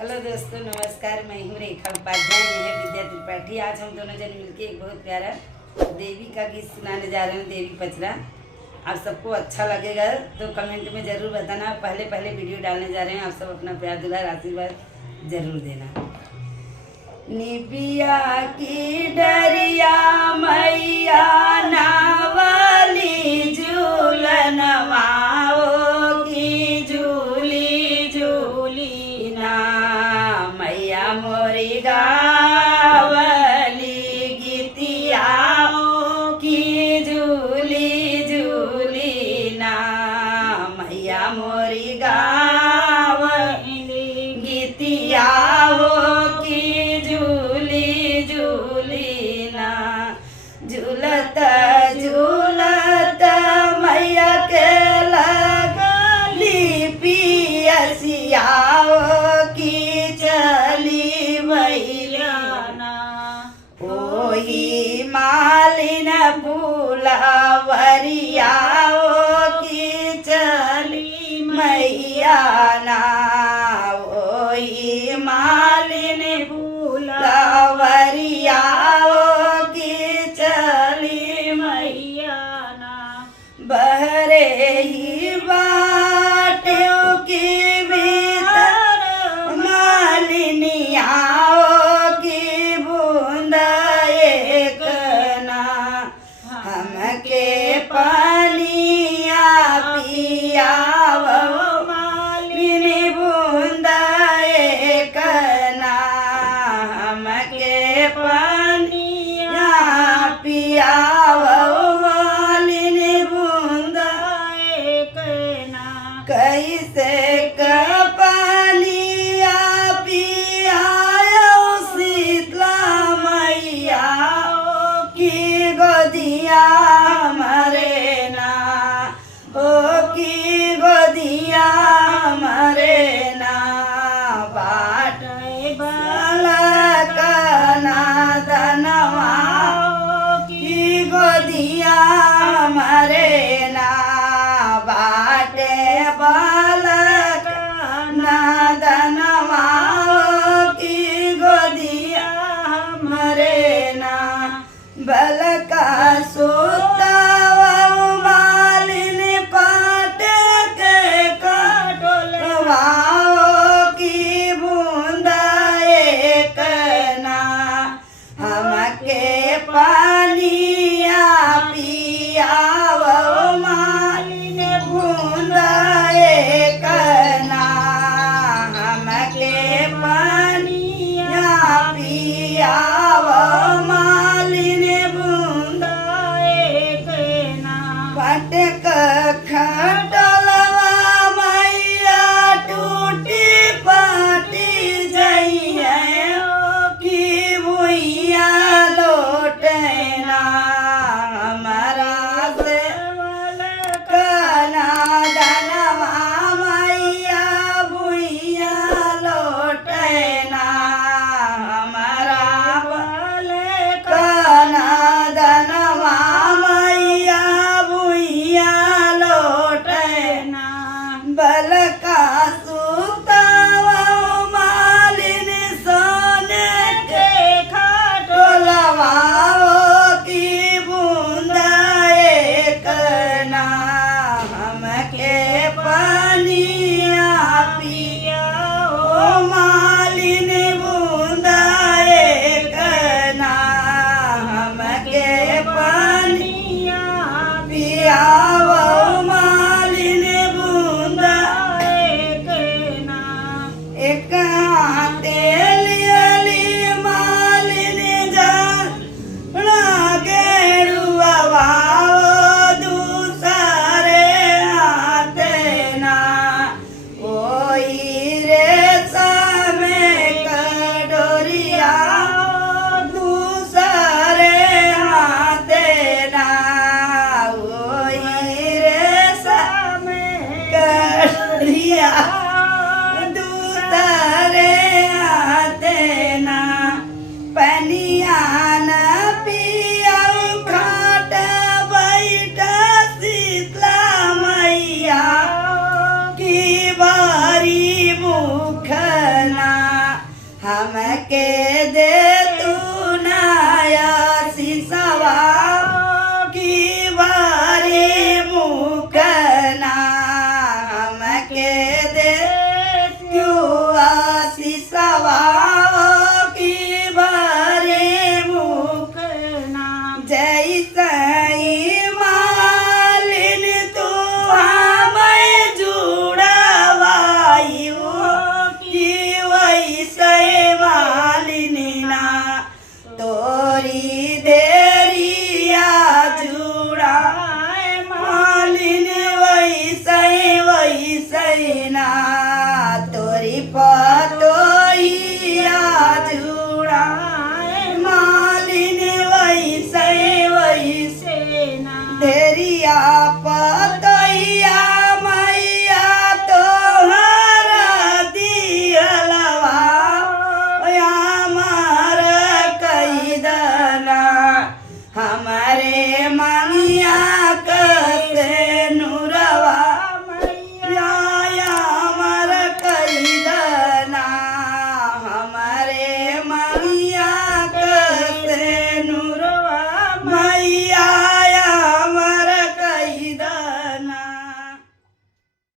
Hello दोस्तों, नमस्कार। मैं हूँ रेखा उपाध्याय, ये है विद्या त्रिपाठी। आज हम दोनों जन मिलके एक बहुत प्यारा देवी का गीत सुनाने जा रहे हैं, देवी पचरा। आप सबको अच्छा लगेगा तो कमेंट में ज़रूर बताना। पहले वीडियो डालने जा रहे हैं, आप सब अपना प्यार दुलार आशीर्वाद ज़रूर देना। निबिया की डरिया मैया नावली झूलनवा की झूली झूली ना मैया मोरी गावली गीतिया की झूली झूली ना मैया मोरी गावली गीतिया झूलत झूलत मैया के लगली पियसिया की चली मैया ओही मालिन फूलवरिया की चली मैया ना ओही मालिन फूलवरिया बहरे ही बाटियों की भीतर मालिनिया की बूंद एक ना हमके पानिया पिया मालिनी हमके दे